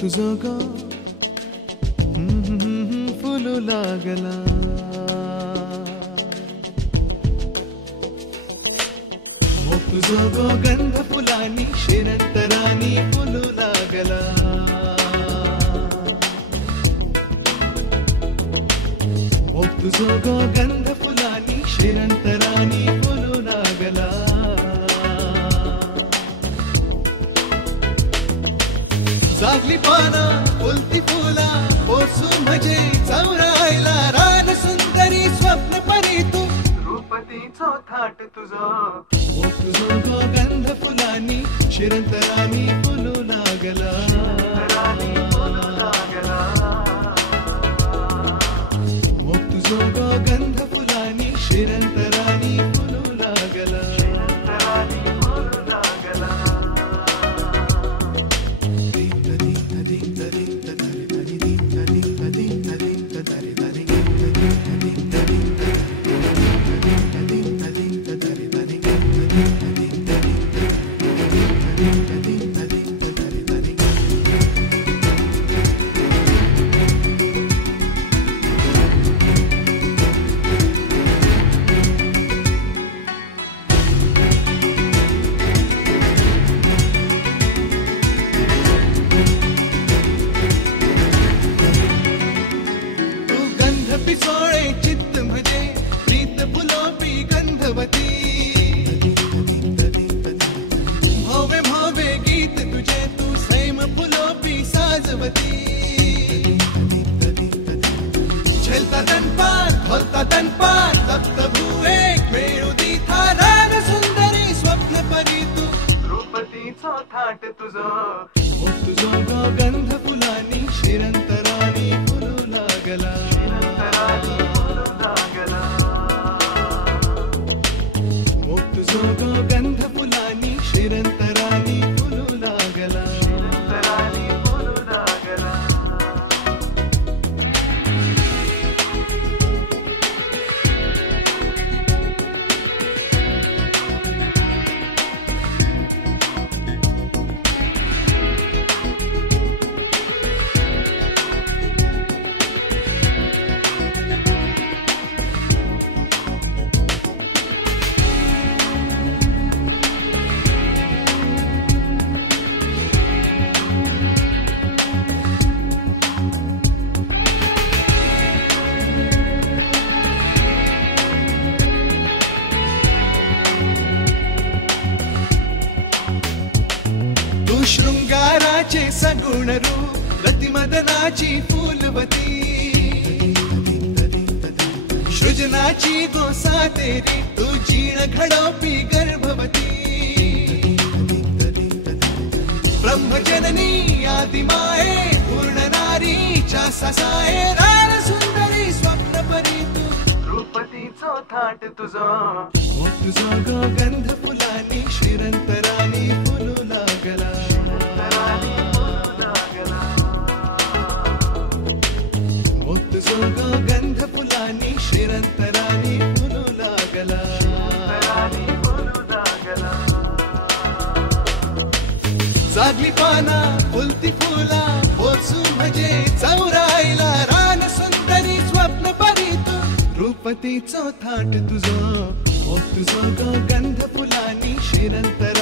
तुझं ग फुलू लागला तुझं ग गंध फुलानी शिरंतरानी फुलू लागला तुझं ग गंध फुलानी शिरंतरानी फुलू लागला जागली पाना फुलती फुला पोसू म्हणजे चौरायला रान सुंदरी स्वप्न परी तू रूपतीचो थाट तुझं तुझं ग गंध फुलानी शिरंतरानी फुलू लागला तुझं ग गंध फुलानी शिरंतरानी फुलू लागला पिसोळे चित्त म्हणजे प्रीत फुलोपी गंधवती भावे भावे गीत तुझे तू सैम फुलोपी साजवती झेलता तनपान खोलता तनपान तप्त भुवे वेळुदी थारान सुंदरी स्वप्न परी तू रूपतीचो थाट तुझं तुझं ग गंध फुलानी शिरंतरानी फुलू लागला तुझं ग गंध फुलानी शिरंतरानी फुलू लागला शृंगाराचे सगुण रूप रतिमदनाची फूलवती सृजनाची गोसातेरी तू जीण घडोपी गर्भवती ब्रह्मजननी आदिमाये पूर्ण नारीच्या ससाये रान सुंदरी स्वप्न परी तू रूपतीचो थाट तुझं तुझं ग गंध फुलानी शिरंतरानी फुलू लागला तुझं ग गंध फुलानी शिरंतरानी फुलू लागला जागली पाना फुलती फुला पोचू म्हणजे चौरायला रान सुंदरी स्वप्न परी तू रूपतीचो थाट तुझं तुझं ग गंध फुलानी शिरंतरानी